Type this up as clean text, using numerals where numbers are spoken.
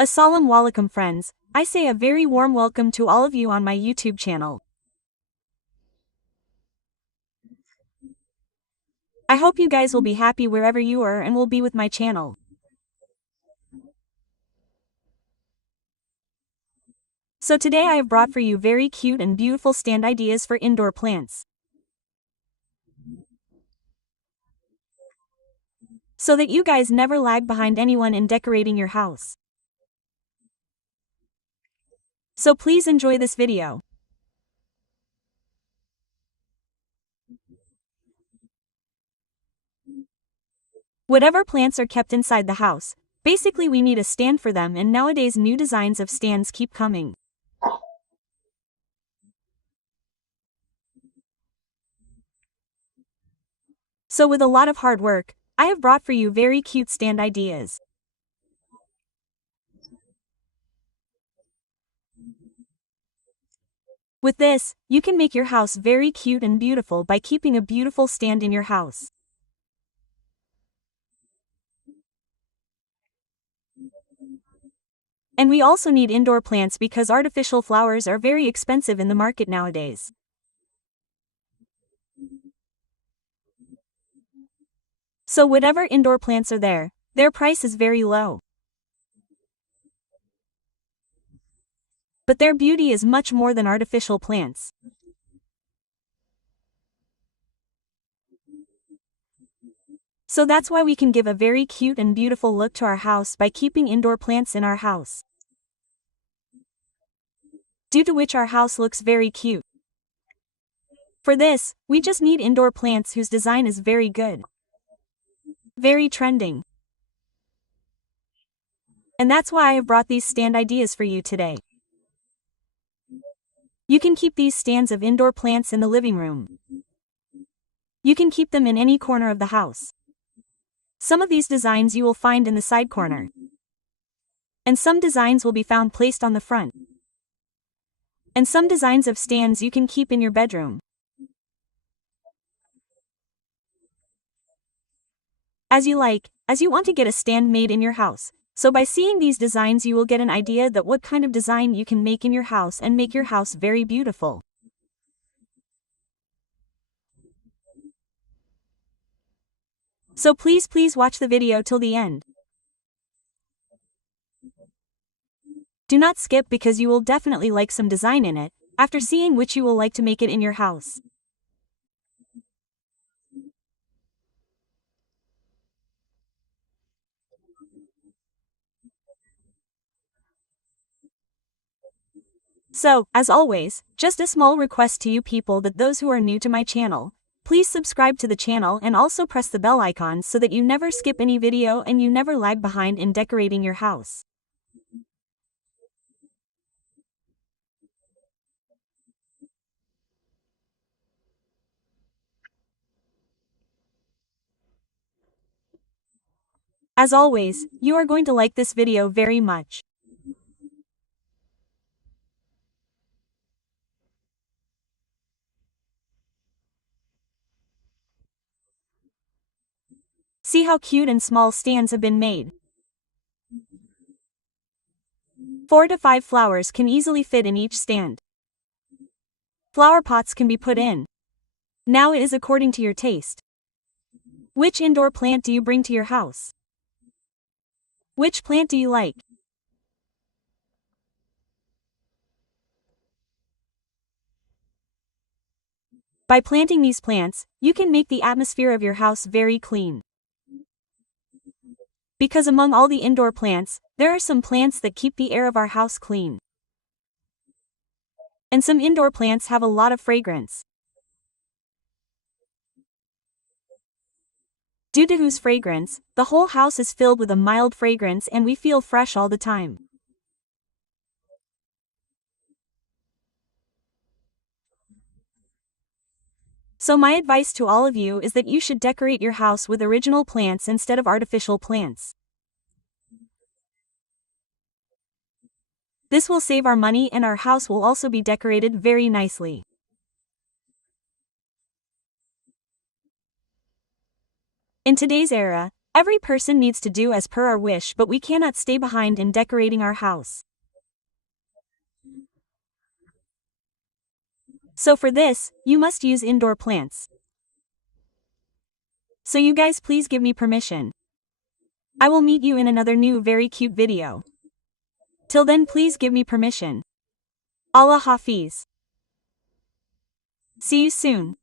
Assalamu alaikum friends, I say a very warm welcome to all of you on my YouTube channel. I hope you guys will be happy wherever you are and will be with my channel. So today I have brought for you very cute and beautiful stand ideas for indoor plants, so that you guys never lag behind anyone in decorating your house. So please enjoy this video. Whatever plants are kept inside the house, basically we need a stand for them, and nowadays new designs of stands keep coming. So with a lot of hard work, I have brought for you very cute stand ideas. With this, you can make your house very cute and beautiful by keeping a beautiful stand in your house. And we also need indoor plants because artificial flowers are very expensive in the market nowadays. So whatever indoor plants are there, their price is very low. But their beauty is much more than artificial plants. So that's why we can give a very cute and beautiful look to our house by keeping indoor plants in our house, due to which our house looks very cute. For this, we just need indoor plants whose design is very good, very trending. And that's why I have brought these stand ideas for you today. You can keep these stands of indoor plants in the living room. You can keep them in any corner of the house. Some of these designs you will find in the side corner, and some designs will be found placed on the front. And some designs of stands you can keep in your bedroom. As you like, as you want to get a stand made in your house. So by seeing these designs you will get an idea that what kind of design you can make in your house and make your house very beautiful. So please watch the video till the end. Do not skip because you will definitely like some design in it, after seeing which you will like to make it in your house. So, as always, just a small request to you people that those who are new to my channel, please subscribe to the channel and also press the bell icon so that you never skip any video and you never lag behind in decorating your house. As always, you are going to like this video very much. See how cute and small stands have been made. 4 to 5 flowers can easily fit in each stand. Flower pots can be put in. Now it is according to your taste. Which indoor plant do you bring to your house? Which plant do you like? By planting these plants, you can make the atmosphere of your house very clean. Because among all the indoor plants, there are some plants that keep the air of our house clean. And some indoor plants have a lot of fragrance, due to whose fragrance, the whole house is filled with a mild fragrance and we feel fresh all the time. So my advice to all of you is that you should decorate your house with original plants instead of artificial plants. This will save our money and our house will also be decorated very nicely. In today's era, Every person needs to do as per our wish, but we cannot stay behind in decorating our house. So for this, you must use indoor plants. So you guys please give me permission. I will meet you in another new very cute video. Till then please give me permission. Allah Hafiz. See you soon.